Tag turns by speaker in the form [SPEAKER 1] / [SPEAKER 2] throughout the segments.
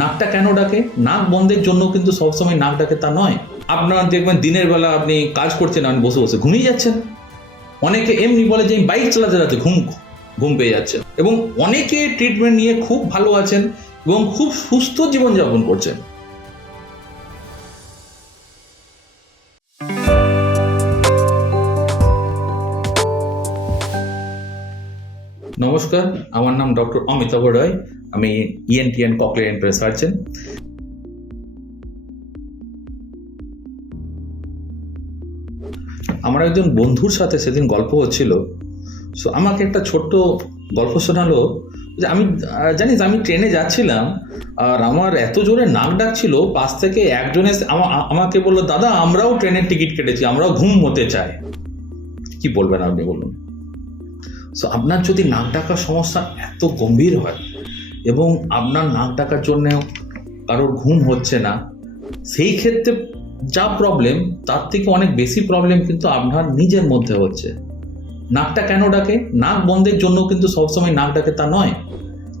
[SPEAKER 1] নাকটা কেন ডাকে? নাক বন্ধের জন্য কিন্তু সবসময় নাক ডাকে তা নয়। আপনার দেখবেন দিনের বেলা আপনি কাজ করছেন, আপনি বসে বসে ঘুমিয়ে যাচ্ছেন। অনেকে এমনি বলে যে বাইক চালাতে চালাতে ঘুম ঘুম পেয়ে যাচ্ছেন এবং অনেকে ট্রিটমেন্ট নিয়ে খুব ভালো আছেন এবং খুব সুস্থ জীবনযাপন করছেন। নমস্কার, আমার নাম ডক্টর অমিতাভ রয়, আমি ইএনটি অ্যান্ড এন্ট্রান্স সার্জন আমার একজন বন্ধুর সাথে সেদিন গল্প হচ্ছিল। সো আমাকে একটা ছোট্ট গল্প শোনালো যে আমি, জানিস, আমি ট্রেনে যাচ্ছিলাম, আর আমার এত জোরে নাক ডাকছিল, পাশ থেকে একজন এসে আমাকে বলল, দাদা, আমরাও ট্রেনের টিকিট কেটেছি, আমরাও ঘুম হতে চাই। কি বলবেন আপনি, বলুন। সো আপনার যদি নাক ডাকার সমস্যা এত গম্ভীর হয় এবং আপনার নাক ডাকার জন্য কারোর ঘুম হচ্ছে না, সেই ক্ষেত্রে যা প্রবলেম তার থেকে অনেক বেশি প্রবলেম কিন্তু আপনার নিজের মধ্যে হচ্ছে। নাকটা কেন ডাকে? নাক বন্ধের জন্য কিন্তু সবসময় নাক ডাকে তা নয়।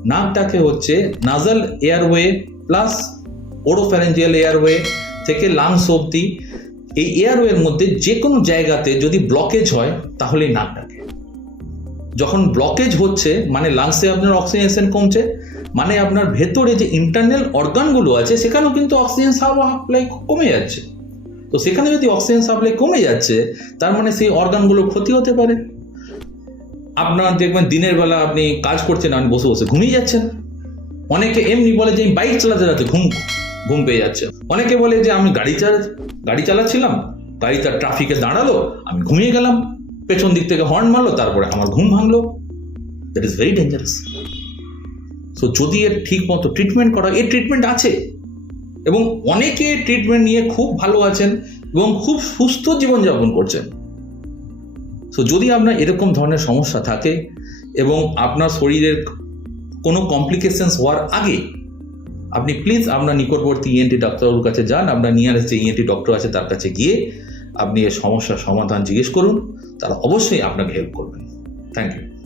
[SPEAKER 1] নাক ডাকে হচ্ছে nasal airway plus oropharyngeal airway থেকে লাংস অবধি। এই এয়ারওয়ের মধ্যে যে কোনো জায়গাতে যদি ব্লকেজ হয়, তাহলেই নাক ডাকে। যখন ব্লকেজ হচ্ছে মানে লাংসে আপনার অক্সিজেশন কমছে মানে আপনার ভেতরে যে ইন্টারনাল অর্গানগুলো আছে, সেখানেও কিন্তু অক্সিজেন সাপ্লাই কমে যাচ্ছে। তো সেখানে যদি অক্সিজেন সাপ্লাই কমে যাচ্ছে, তার মানে সেই অর্গানগুলোর ক্ষতি হতে পারে। আপনার দেখবেন দিনের বেলা আপনি কাজ করছেন, আপনি বসে বসে ঘুমিয়ে যাচ্ছেন। অনেকে এমনি বলে যে বাইক চালাতে চালাতে ঘুম ঘুম পেয়ে যাচ্ছে। অনেকে বলে যে, আমি গাড়ি চালা, গাড়ি চালাচ্ছিলাম গাড়িটা ট্রাফিকে দাঁড়াল, আমি ঘুমিয়ে গেলাম। পেছন দিক থেকে হর্ন মারলো, তারপরে আমার ঘুম ভাঙলো। That is very dangerous so যদি এর ঠিক মতো ট্রিটমেন্ট করা, এর ট্রিটমেন্ট আছে। এবং অনেকে ট্রিটমেন্ট নিয়ে খুব ভালো আছেন এবং খুব সুস্থ জীবনযাপন করছেন। সো যদি আপনার এরকম ধরনের সমস্যা থাকে এবং আপনার শরীরের কোনো কমপ্লিকেশনস হওয়ার আগে, আপনি প্লিজ আপনার নিকটবর্তী ইএনটি ডাক্তারবাবুর কাছে যান। আপনার নিয়ারেস্ট যে ইএনটি ডক্টর আছে, তার কাছে গিয়ে আপনি এর সমস্যার সমাধান জিজ্ঞেস করুন তারা অবশ্যই আপনাকে হেল্প করবেন। Thank you